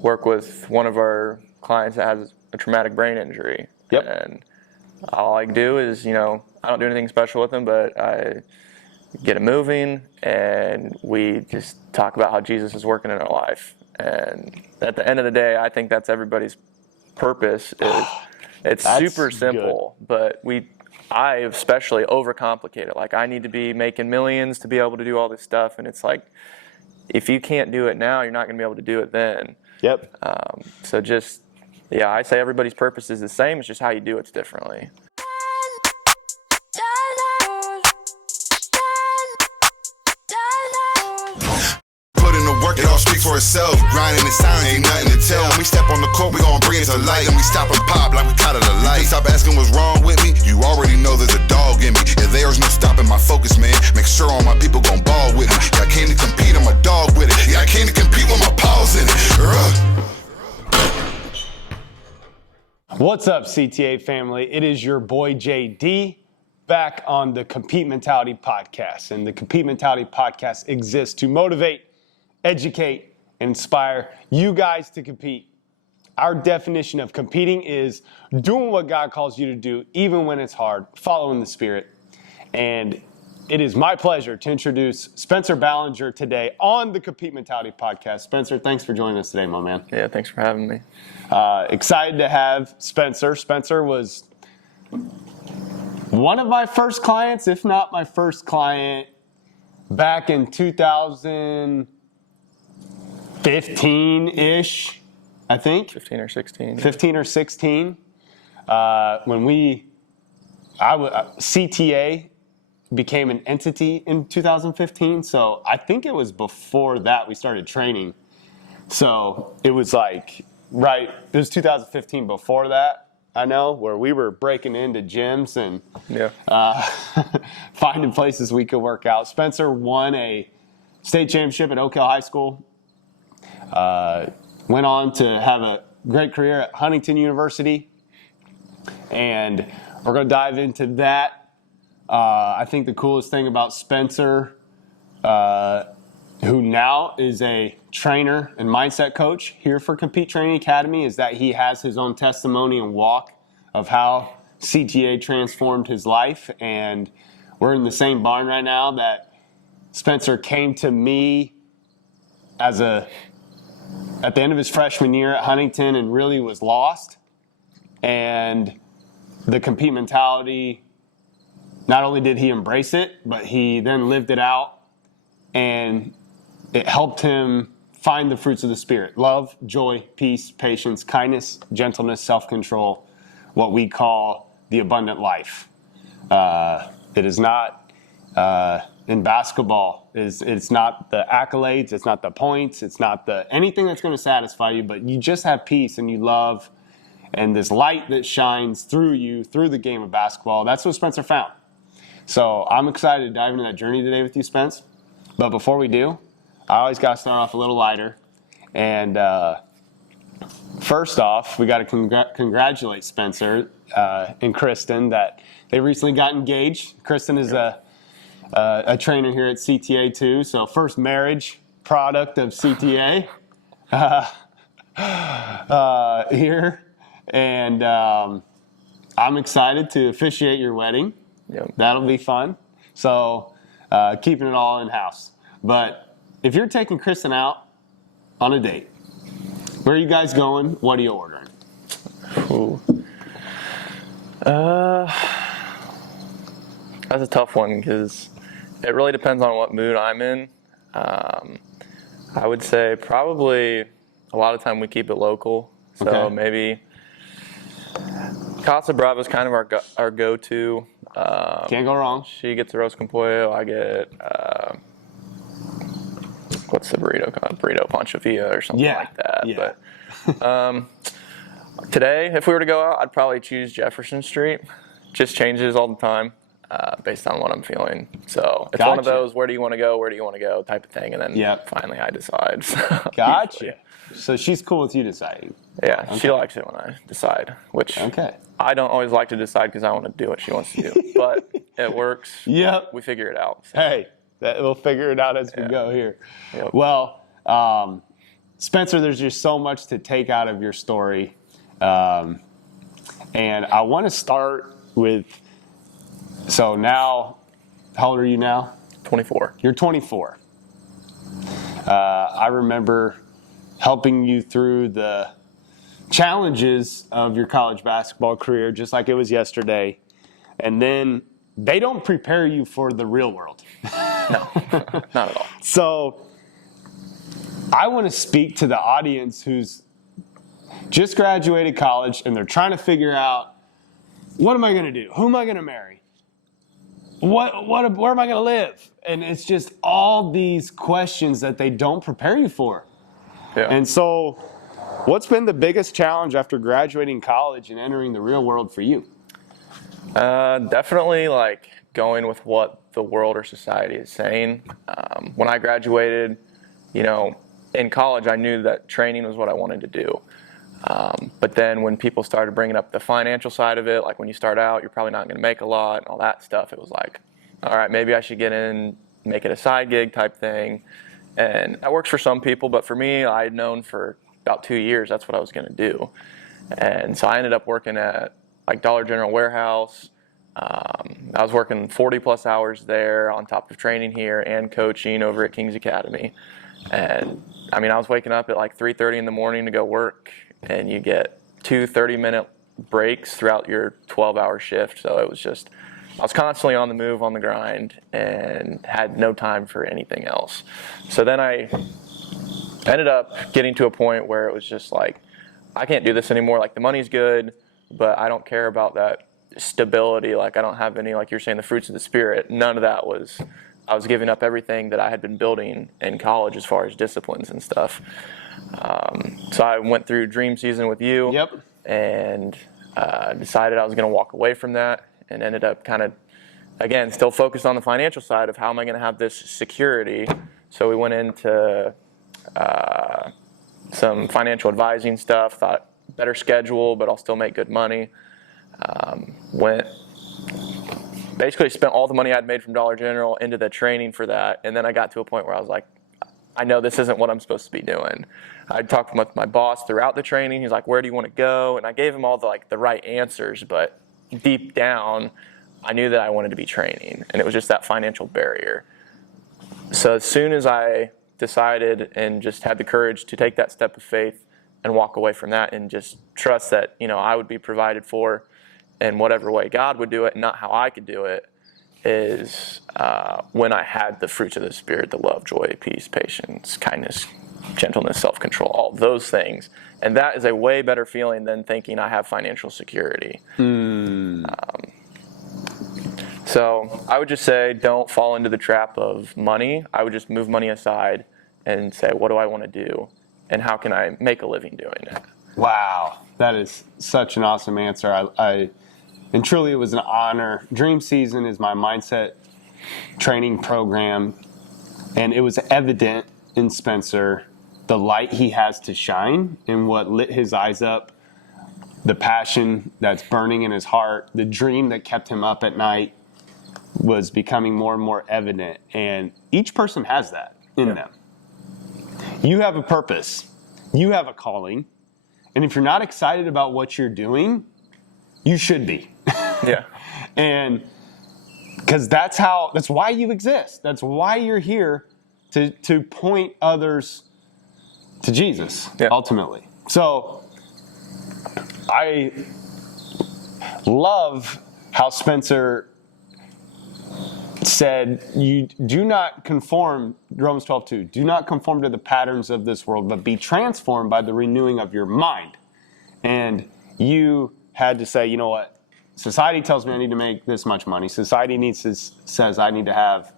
work with one of our clients that has a traumatic brain injury. Yep. And all I do is, I don't do anything special with him, but I get him moving, and we just talk about how Jesus is working in our life. And at the end of the day, I think that's everybody's purpose. It's super simple, but I especially overcomplicate it. Like, I need to be making millions to be able to do all this stuff, and it's like, if you can't do it now, you're not going to be able to do it then. Yep. So just, I say everybody's purpose is the same. It's just how you do it differently. It all speaks for itself. Grinding in silence, ain't nothing to tell. When we step on the court, we gon' bring it to light. And we stop and pop like we caught it a light. Stop asking what's wrong with me. You already know there's a dog in me. If there's no stopping my focus, man, make sure all my people gon' ball with me. Yeah, I came to compete, I'm a dog with it. Yeah, I came to compete with my paws in it. What's up, CTA family? It is your boy JD back on the Compete Mentality Podcast. And the Compete Mentality Podcast exists to motivate, educate, and inspire you guys to compete. Our definition of competing is doing what God calls you to do, even when it's hard, following the Spirit. And it is my pleasure to introduce Spencer Ballinger today on the Compete Mentality Podcast. Spencer, thanks for joining us today, my man. Yeah, thanks for having me. Excited to have Spencer. Spencer was one of my first clients, if not my first client, back in 2015-ish, I think. 15 or 16. 15 or 16. When CTA became an entity in 2015. So I think it was before that we started training. So it was it was 2015 before that, I know, where we were breaking into gyms and finding places we could work out. Spencer won a state championship at Oak Hill High School. Went on to have a great career at Huntington University. And we're going to dive into that. I think the coolest thing about Spencer, who now is a trainer and mindset coach here for Compete Training Academy, is that he has his own testimony and walk of how CTA transformed his life. And we're in the same barn right now that Spencer came to me at the end of his freshman year at Huntington and really was lost. And the Compete mentality, not only did he embrace it, but he then lived it out, and it helped him find the fruits of the Spirit: love, joy, peace, patience, kindness, gentleness, self-control, what we call the abundant life. It is not, in basketball, it's not the accolades, it's not the points, it's not anything that's going to satisfy you, but you just have peace and you love, and this light that shines through you, through the game of basketball. That's what Spencer found. So I'm excited to dive into that journey today with you, Spence. But before we do, I always got to start off a little lighter. And first off, we got to congratulate Spencer and Kristen that they recently got engaged. Kristen is a trainer here at CTA too. So first marriage product of CTA here. And I'm excited to officiate your wedding. Yep. That'll be fun. So keeping it all in-house. But if you're taking Kristen out on a date, where are you guys going? What are you ordering? Ooh. That's a tough one because it really depends on what mood I'm in. I would say probably a lot of time we keep it local. So maybe Casa Brava is kind of our go-to. Can't go wrong. She gets the roast con pollo. I get what's the burrito called? Burrito Pancho Villa or something like that. Yeah. But today, if we were to go out, I'd probably choose Jefferson Street. Just changes all the time based on what I'm feeling. So it's one of those, where do you want to go? Where do you want to go? Type of thing. And then finally I decide. So gotcha. So she's cool with you deciding. Yeah, she likes it when I decide, which I don't always like to decide because I want to do what she wants to do. But it works. Yep. We figure it out. So. Hey, we'll figure it out as we go here. Yep. Well, Spencer, there's just so much to take out of your story. And I want to start with, so now, how old are you now? 24. You're 24. I remember helping you through the challenges of your college basketball career, just like it was yesterday. And then they don't prepare you for the real world. No, not at all. So I want to speak to the audience who's just graduated college and they're trying to figure out, what am I going to do? Who am I going to marry? Where am I going to live? And it's just all these questions that they don't prepare you for. Yeah. And so what's been the biggest challenge after graduating college and entering the real world for you? Definitely like going with what the world or society is saying. When I graduated, in college, I knew that training was what I wanted to do. But then when people started bringing up the financial side of it, like when you start out, you're probably not going to make a lot and all that stuff. It was like, all right, maybe I should get in, make it a side gig type thing. And that works for some people, but for me, I had known for about 2 years that's what I was going to do. And so I ended up working at like Dollar General warehouse. I was working 40 plus hours there on top of training here and coaching over at King's Academy. And I was waking up at like 3:30 in the morning to go work, and you get 2 30-minute breaks throughout your 12-hour shift. So it was just, I was constantly on the move, on the grind, and had no time for anything else. So then I ended up getting to a point where it was just like, I can't do this anymore. Like the money's good, but I don't care about that stability. Like I don't have any, like you're saying, the fruits of the Spirit. None of that was, I was giving up everything that I had been building in college as far as disciplines and stuff. So I went through dream season with you. Yep. And decided I was going to walk away from that, and ended up kind of, again, still focused on the financial side of how am I going to have this security. So we went into some financial advising stuff, thought better schedule, but I'll still make good money. Basically spent all the money I'd made from Dollar General into the training for that. And then I got to a point where I was like, I know this isn't what I'm supposed to be doing. I talked with my boss throughout the training. He's like, where do you want to go? And I gave him all the right answers, but deep down, I knew that I wanted to be training, and it was just that financial barrier. So as soon as I decided and just had the courage to take that step of faith and walk away from that and just trust that, I would be provided for in whatever way God would do it, and not how I could do it, is when I had the fruits of the Spirit, the love, joy, peace, patience, kindness, gentleness, self-control, all those things. And that is a way better feeling than thinking I have financial security. So I would just say, don't fall into the trap of money. I would just move money aside and say, what do I want to do? And how can I make a living doing it? Wow. That is such an awesome answer. And truly it was an honor. Dream Season is my mindset training program. And it was evident in Spencer, the light he has to shine and what lit his eyes up, the passion that's burning in his heart, the dream that kept him up at night was becoming more and more evident. And each person has that in them. You have a purpose. You have a calling. And if you're not excited about what you're doing, you should be. Yeah. And because that's why you exist. That's why you're here, to point others to Jesus, ultimately. So I love how Spencer said, you do not conform, Romans 12:2, do not conform to the patterns of this world, but be transformed by the renewing of your mind. And you had to say, you know what? Society tells me I need to make this much money. Society says I need to have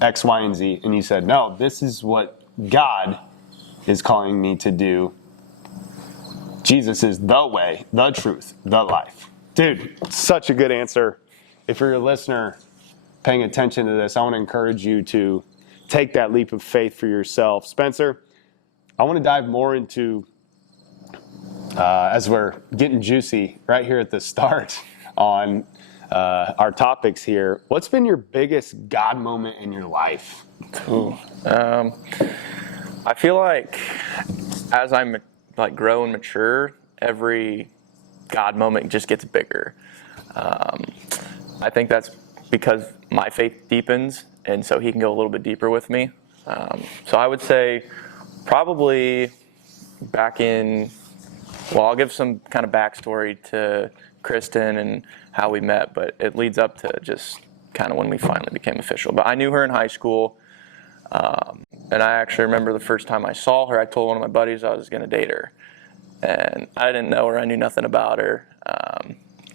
X, Y, and Z. And you said, no, this is what God is calling me to do. Jesus is the way, the truth, the life. Dude, such a good answer. If you're a listener paying attention to this, I want to encourage you to take that leap of faith for yourself. Spencer, I want to dive more into, as we're getting juicy right here at the start on our topics here, what's been your biggest God moment in your life? I feel like as I'm like grow and mature, every God moment just gets bigger. I think that's because my faith deepens, and so He can go a little bit deeper with me. So I would say probably back in, well, I'll give some kind of backstory to Kristen and how we met, but it leads up to just kind of when we finally became official. But I knew her in high school, and I actually remember the first time I saw her, I told one of my buddies I was going to date her. And I didn't know her, I knew nothing about her.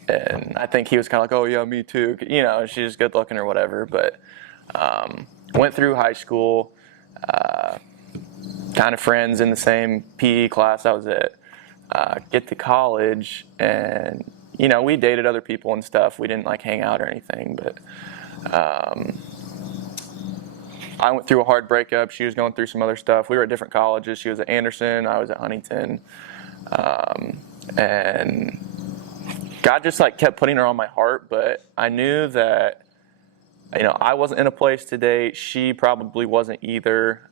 And I think he was kind of like, oh yeah, me too. You know, she's good looking or whatever. But went through high school, kind of friends in the same PE class, that was it. Get to college, and you know, we dated other people and stuff. We didn't like hang out or anything, but I went through a hard breakup. She was going through some other stuff. We were at different colleges. She was at Anderson, I was at Huntington, and God just like kept putting her on my heart. But I knew that, you know, I wasn't in a place to date. She probably wasn't either.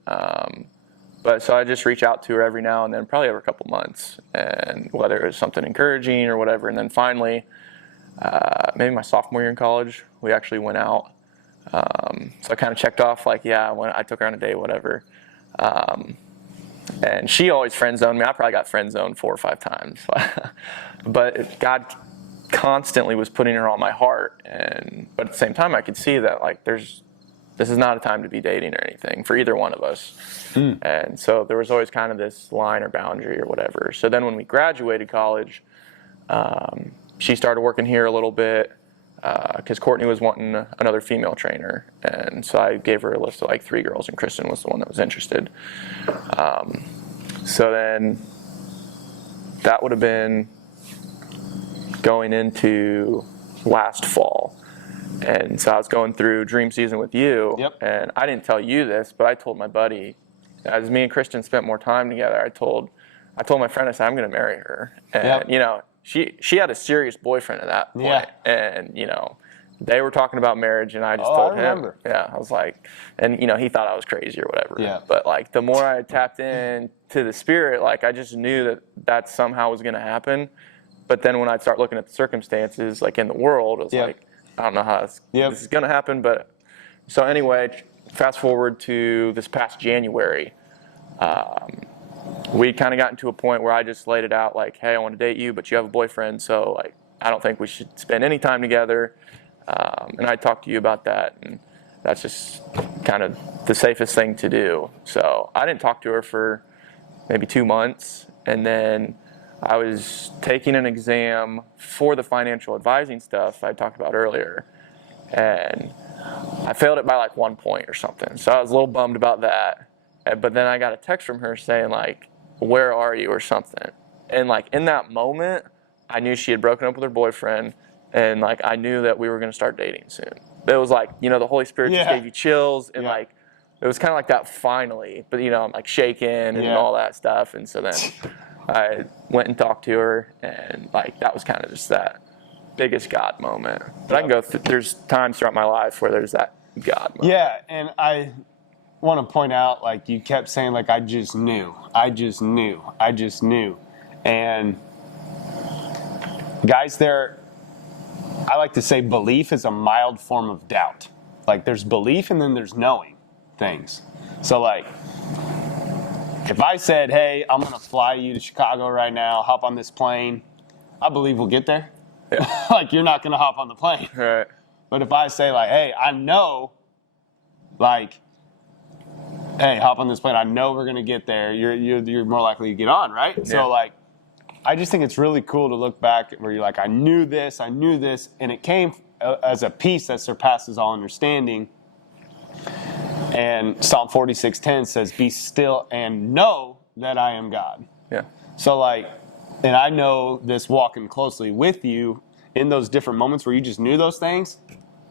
But so I just reach out to her every now and then, probably every couple months, and whether it was something encouraging or whatever. And then finally, maybe my sophomore year in college, we actually went out. So I kind of checked off, like, yeah, I took her on a date, whatever. And she always friend zoned me. I probably got friend zoned 4 or 5 times. But God constantly was putting her on my heart. But at the same time, I could see that, like, this is not a time to be dating or anything for either one of us. And so there was always kind of this line or boundary or whatever. So then when we graduated college, she started working here a little bit because Courtney was wanting another female trainer. And so I gave her a list of like 3 girls, and Kristen was the one that was interested. So then that would have been going into last fall. And so I was going through dream season with you, and I didn't tell you this, but I told my buddy, as me and Kristen spent more time together, I told my friend, I said, I'm going to marry her. And, you know, she had a serious boyfriend at that point. And, you know, they were talking about marriage, and I just told him. Yeah, I was like, and, you know, he thought I was crazy or whatever. But, like, the more I tapped in to the Spirit, like, I just knew that somehow was going to happen. But then when I'd start looking at the circumstances, like, in the world, it was like, I don't know how this is going to happen. But so anyway, fast forward to this past January, we kind of got into a point where I just laid it out like, hey, I want to date you, but you have a boyfriend, so like I don't think we should spend any time together. And I talked to you about that, and that's just kind of the safest thing to do. So I didn't talk to her for maybe 2 months, and then I was taking an exam for the financial advising stuff I talked about earlier, and I failed it by like 1 point or something. So I was a little bummed about that. But then I got a text from her saying like, where are you or something. And like in that moment, I knew she had broken up with her boyfriend, and like I knew that we were going to start dating soon. It was like, you know, the Holy Spirit just gave you chills, and like it was kind of like that finally. But you know, I'm like shaking and all that stuff. And so then I went and talked to her, and like that was kind of just that biggest God moment. But I can go there's times throughout my life where there's that God moment. Yeah, and I want to point out, like, you kept saying, like, I just knew. And guys, I like to say belief is a mild form of doubt. Like, there's belief and then there's knowing things. So, like, if I said, hey, I'm going to fly you to Chicago right now, hop on this plane, I believe we'll get there. Like, you're not going to hop on the plane. Right. But if I say, like, hey, I know, like, hey, hop on this plane, I know we're going to get there, you're more likely to get on, right? Yeah. So, like, I just think it's really cool to look back where you're like, I knew this, and it came as a peace that surpasses all understanding. And Psalm 46:10 says, be still and know that I am God. Yeah. So, like, and I know this walking closely with you in those different moments where you just knew those things,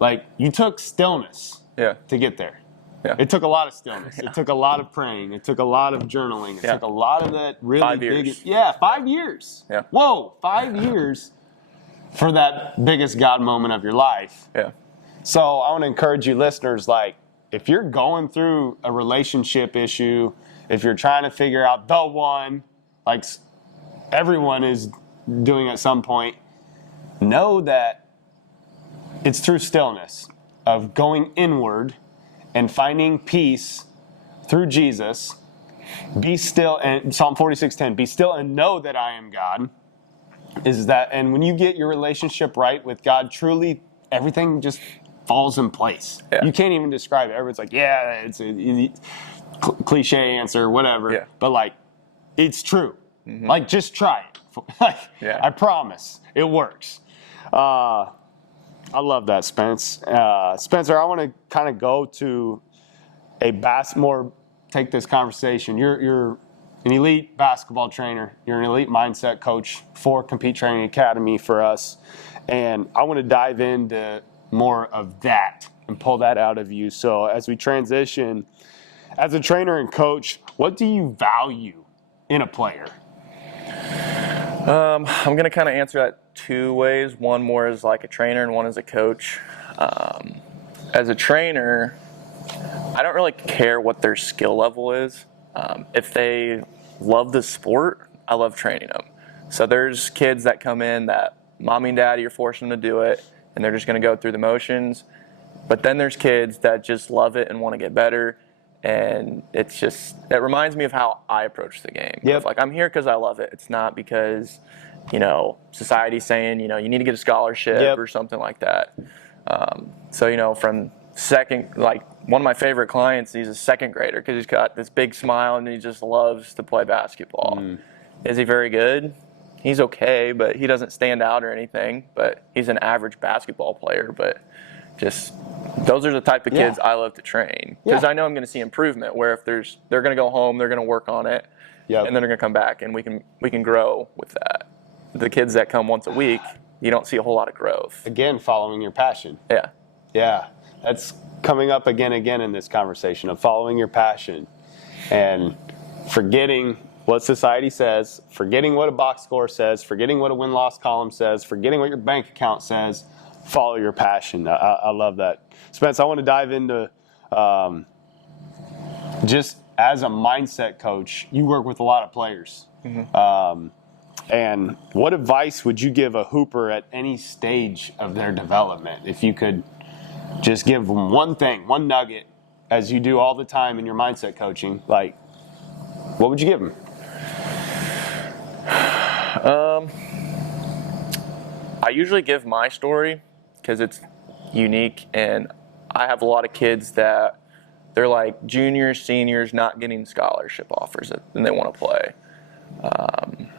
like, you took stillness to get there. Yeah. It took a lot of stillness. Yeah. It took a lot of praying. It took a lot of journaling. It took a lot of that really 5 years. big... 5 years. Yeah. Whoa, 5 years for that biggest God moment of your life. Yeah. So I want to encourage you listeners, like, if you're going through a relationship issue, if you're trying to figure out the one, like everyone is doing at some point, know that it's through stillness of going inward and finding peace through Jesus. Be still, and Psalm 46:10, be still and know that I am God. Is that, and when you get your relationship right with God, truly everything just falls in place. Yeah. You can't even describe it. Everyone's like, yeah, it's a cliche answer, whatever. Yeah. But like, it's true. Like, just try it. Like, Yeah. I promise it works. I love that, Spence. Spencer, I want to kind of go to take this conversation. You're an elite basketball trainer. You're an elite mindset coach for Compete Training Academy for us. And I want to dive into more of that and pull that out of you. So as we transition, as a trainer and coach, what do you value in a player? I'm going to kind of answer that two ways. One more as like a trainer and one as a coach. As a trainer, I don't really care what their skill level is. If they love the sport, I love training them. So there's kids that come in that mommy and daddy are forcing them to do it, and they're just going to go through the motions. But then there's kids that just love it and want to get better. And it reminds me of how I approach the game. Yep. Like, I'm here because I love it. It's not because, society's saying, you need to get a scholarship or something like that. So, from one of my favorite clients, he's a second grader because he's got this big smile and he just loves to play basketball. Is he very good? He's okay, but he doesn't stand out or anything. But he's an average basketball player. But those are the type of kids I love to train because I know I'm going to see improvement. Where if they're going to go home, they're going to work on it, and then they're going to come back, and we can grow with that. The kids that come once a week, you don't see a whole lot of growth. Again, following your passion. Yeah, that's coming up again in this conversation of following your passion and forgetting what society says, forgetting what a box score says, forgetting what a win-loss column says, forgetting what your bank account says. Follow your passion. I love that. Spence, I want to dive into just as a mindset coach, you work with a lot of players. And what advice would you give a hooper at any stage of their development? If you could just give them one thing, one nugget, as you do all the time in your mindset coaching, like, what would you give them? I usually give my story because it's unique, and I have a lot of kids that they're like juniors, seniors, not getting scholarship offers and they want to play.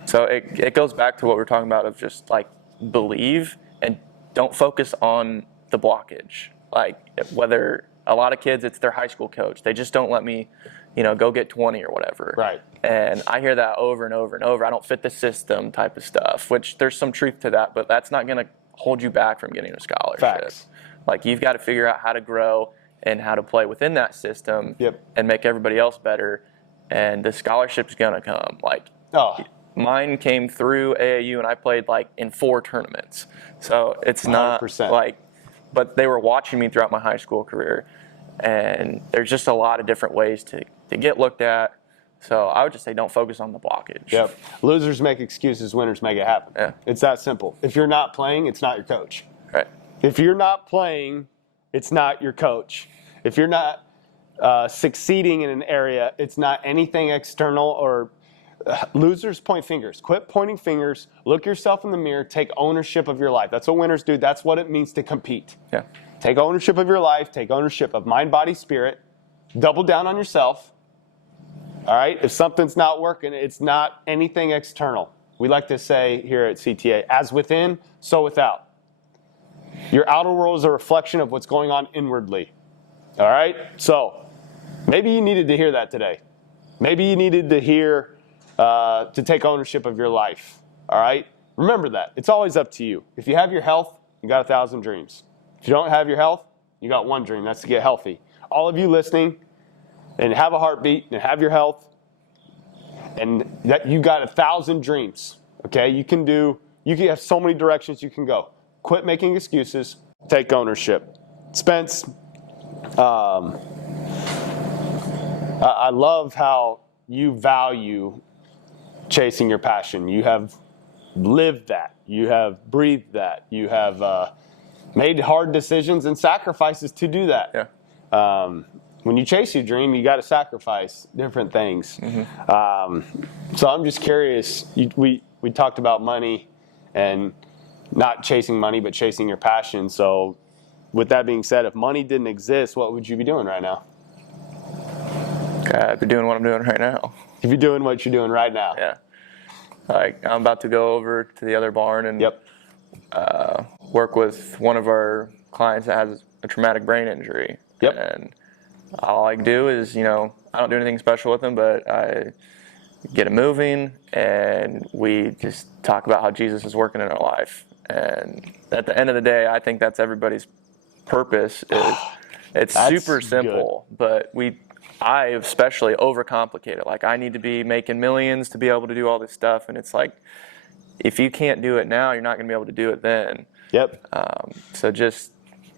So it goes back to what we're talking about of just like believe and don't focus on the blockage. Like whether a lot of kids, it's their high school coach. They just don't let me, go get 20 or whatever. Right. And I hear that over and over and over. I don't fit the system type of stuff, which there's some truth to that, but that's not going to hold you back from getting a scholarship. Facts. Like you've got to figure out how to grow and how to play within that system and make everybody else better. And the scholarship's going to come. Mine came through AAU and I played in 4 tournaments. So it's not 100%. But they were watching me throughout my high school career. And there's just a lot of different ways to get looked at. So I would just say don't focus on the blockage. Yep. Losers make excuses, winners make it happen. Yeah. It's that simple. If you're not playing, it's not your coach. Right. If you're not playing, it's not your coach. If you're not succeeding in an area, it's not anything external or losers point fingers. Quit pointing fingers. Look yourself in the mirror. Take ownership of your life. That's what winners do. That's what it means to compete. Yeah. Take ownership of your life. Take ownership of mind, body, spirit. Double down on yourself. All right? If something's not working, it's not anything external. We like to say here at CTA, as within, so without. Your outer world is a reflection of what's going on inwardly. All right? So maybe you needed to hear that today. Maybe you needed to hear to take ownership of your life. All right? Remember that. It's always up to you. If you have your health, you got 1,000 dreams. If you don't have your health, you got one dream. That's to get healthy. All of you listening and have a heartbeat and have your health, and that you got 1,000 dreams. Okay? You can have so many directions you can go. Quit making excuses. Take ownership. Spence, I love how you value chasing your passion. You have lived that. You have breathed that. You have made hard decisions and sacrifices to do that. Yeah. When you chase your dream, you got to sacrifice different things. So I'm just curious. We talked about money and not chasing money, but chasing your passion. So with that being said, if money didn't exist, what would you be doing right now? I'd be doing what I'm doing right now. You'd be doing what you're doing right now. Yeah. Like, I'm about to go over to the other barn and work with one of our clients that has a traumatic brain injury. Yep. And all I do is, I don't do anything special with him, but I get him moving and we just talk about how Jesus is working in our life. And at the end of the day, I think that's everybody's purpose. It's super simple, but I especially overcomplicate it. Like, I need to be making millions to be able to do all this stuff, and it's like, if you can't do it now, you're not going to be able to do it then. Yep. So just,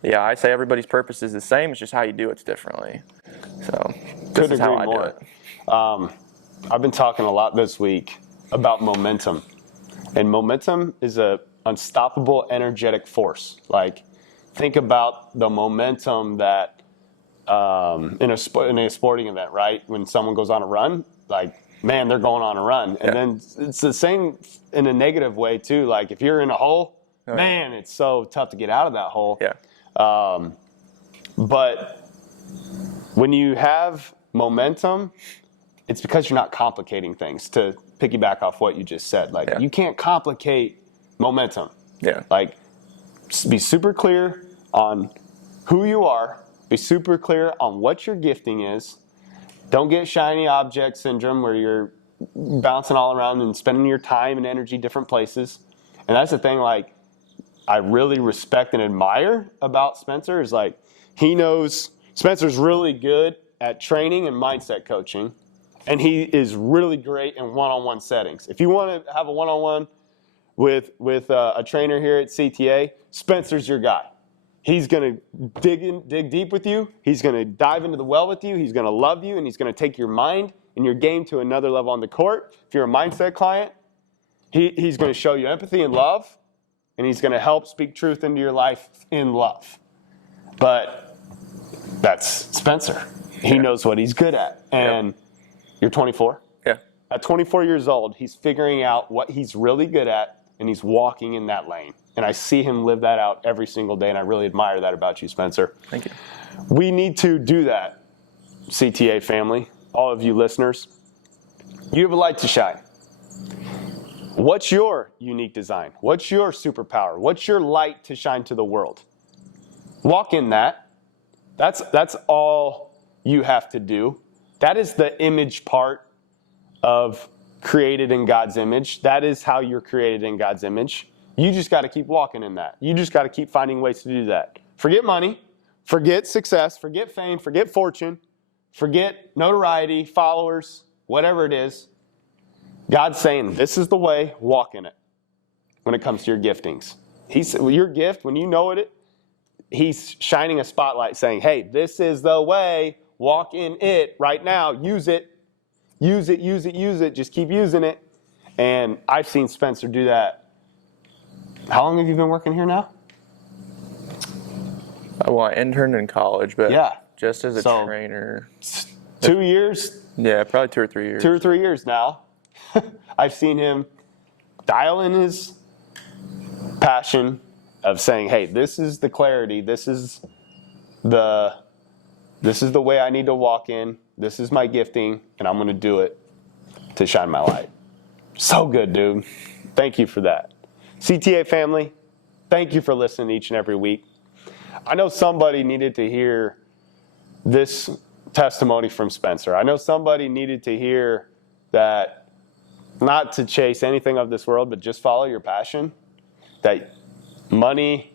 I say everybody's purpose is the same. It's just how you do it's differently. So this is how I do it. I've been talking a lot this week about momentum, and momentum is a unstoppable energetic force. Like, think about the momentum that in a sporting event, right? When someone goes on a run, like, man, they're going on a run. And then it's the same in a negative way too. Like, if you're in a hole, man, it's so tough to get out of that hole. Yeah. But when you have momentum, it's because you're not complicating things. To piggyback off what you just said, like, you can't complicate momentum. Yeah. Like, be super clear on who you are. Be super clear on what your gifting is. Don't get shiny object syndrome where you're bouncing all around and spending your time and energy different places. And that's the thing, like, I really respect and admire about Spencer is, like, he knows Spencer's really good at training and mindset coaching, and he is really great in one-on-one settings. If you want to have a one-on-one with a trainer here at CTA, Spencer's your guy. He's going to dig deep with you. He's going to dive into the well with you. He's going to love you, and he's going to take your mind and your game to another level on the court. If you're a mindset client, he's going to show you empathy and love, and he's going to help speak truth into your life in love. But that's Spencer. He knows what he's good at. And you're 24? Yeah. At 24 years old, he's figuring out what he's really good at, and he's walking in that lane. And I see him live that out every single day, and I really admire that about you, Spencer. Thank you. We need to do that, CTA family, all of you listeners. You have a light to shine. What's your unique design? What's your superpower? What's your light to shine to the world? Walk in that. That's all you have to do. That is the image part of created in God's image. That is how you're created in God's image. You just got to keep walking in that. You just got to keep finding ways to do that. Forget money, forget success, forget fame, forget fortune, forget notoriety, followers, whatever it is. God's saying, this is the way, walk in it when it comes to your giftings. Your gift, when you know it, he's shining a spotlight saying, hey, this is the way, walk in it right now, use it, use it, use it, use it, just keep using it. And I've seen Spencer do that. How long have you been working here now? Well, I interned in college, but just as a trainer. 2 years? Yeah, probably 2 or 3 years. 2 or 3 years now. I've seen him dial in his passion of saying, hey, this is the clarity, this is the way I need to walk in, this is my gifting, and I'm going to do it to shine my light. So good, dude. Thank you for that. CTA family, thank you for listening each and every week. I know somebody needed to hear this testimony from Spencer. I know somebody needed to hear that not to chase anything of this world, but just follow your passion. That money,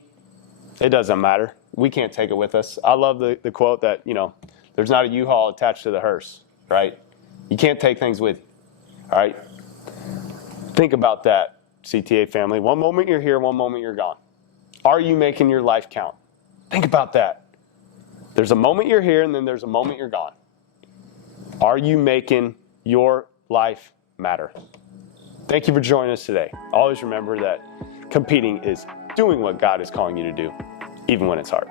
it doesn't matter. We can't take it with us. I love the quote that, there's not a U-Haul attached to the hearse, right? You can't take things with you, all right? Think about that, CTA family. One moment you're here, one moment you're gone. Are you making your life count? Think about that. There's a moment you're here, and then there's a moment you're gone. Are you making your life matter. Thank you for joining us today. Always remember that competing is doing what God is calling you to do, even when it's hard.